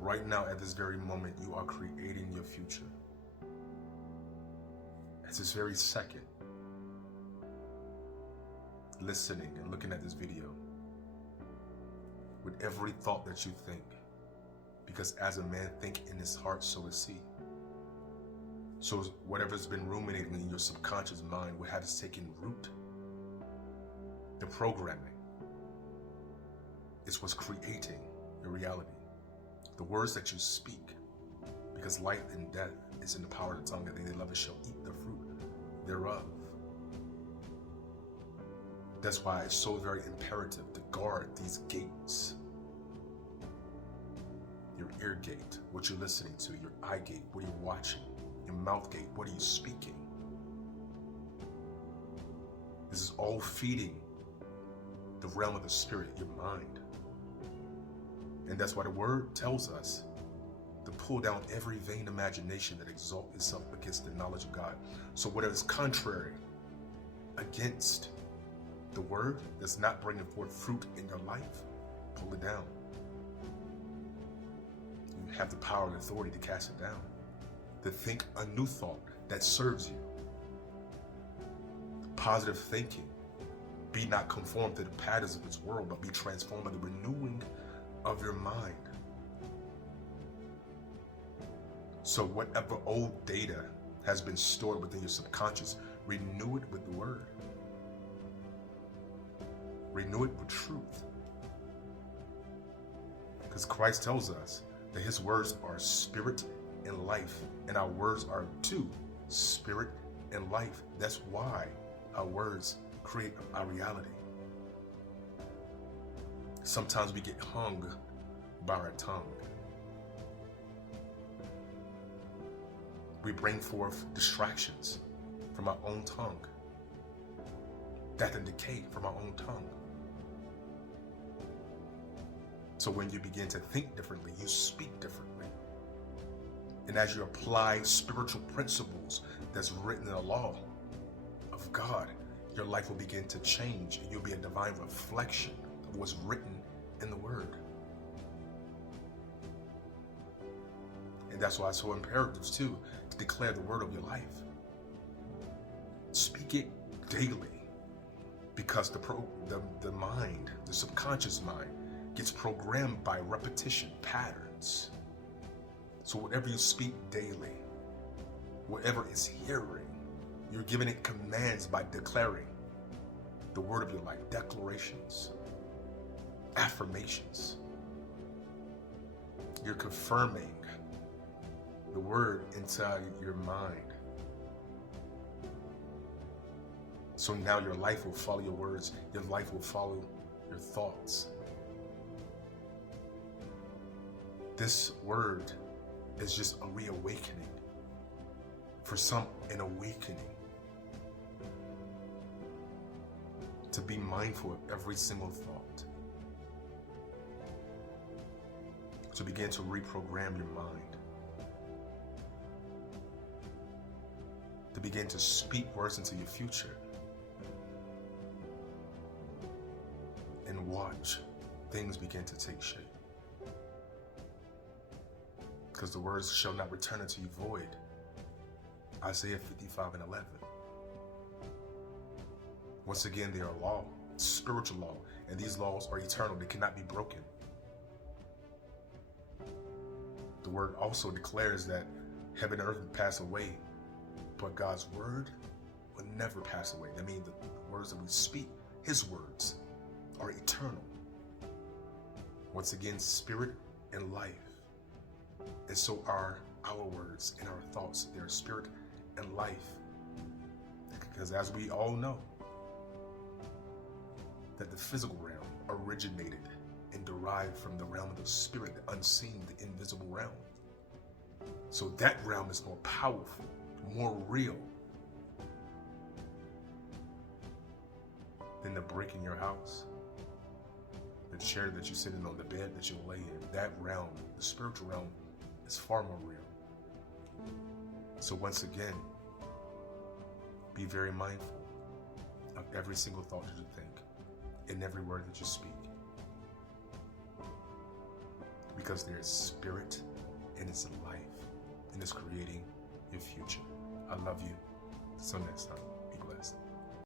Right now, at this very moment, you are creating your future. At this very second, listening and looking at this video, with every thought that you think, because as a man think in his heart, so is he. So whatever's been ruminating in your subconscious mind, what has taken root, the programming, is what's creating your reality. The words that you speak, because life and death is in the power of the tongue, and they that love it shall eat the fruit thereof. That's why it's so very imperative to guard these gates. Your ear gate, what you're listening to, your eye gate, what are you watching, your mouth gate, what are you speaking. This is all feeding the realm of the spirit, your mind. And that's why the word tells us to pull down every vain imagination that exalts itself against the knowledge of God. So whatever is contrary against the word that's not bringing forth fruit in your life, pull it down. You have the power and authority to cast it down, to think a new thought that serves you. Positive thinking. Be not conformed to the patterns of this world, but be transformed by the renewing of your mind. So whatever old data has been stored within your subconscious, renew it with the word. Renew it with truth. Because Christ tells us that his words are spirit and life, and our words are too spirit and life. That's why our words create our reality. Sometimes we get hung by our tongue. We bring forth distractions from our own tongue, death and decay from our own tongue. So when you begin to think differently, you speak differently. And as you apply spiritual principles that's written in the law of God, your life will begin to change, and you'll be a divine reflection of what's written in the word. And that's why it's so imperative too, to declare the word of your life. Speak it daily, because the mind, the subconscious mind, gets programmed by repetition, patterns. So whatever you speak daily, whatever is hearing, you're giving it commands by declaring the word of your life, declarations, affirmations. You're confirming the word inside your mind. So now your life will follow your words, your life will follow your thoughts. This word is just a reawakening. For some, an awakening. To be mindful of every single thought. To begin to reprogram your mind. To begin to speak words into your future. And watch things begin to take shape. Because the words shall not return unto you void. Isaiah 55:11. Once again, they are law, spiritual law, and these laws are eternal. They cannot be broken. The word also declares that heaven and earth will pass away, but God's word will never pass away. That means the words that we speak, his words, are eternal. Once again, spirit and life. And so are our words and our thoughts. They are spirit and life. Because as we all know, that the physical realm originated and derived from the realm of the spirit, the unseen, the invisible realm. So that realm is more powerful, more real than the brick in your house, the chair that you're sitting on, the bed that you lay in. That realm, the spiritual realm, is far more real. So once again, be very mindful of every single thought that you think and every word that you speak. because there is spirit and it's life and it's creating your future. I love you. Until next time.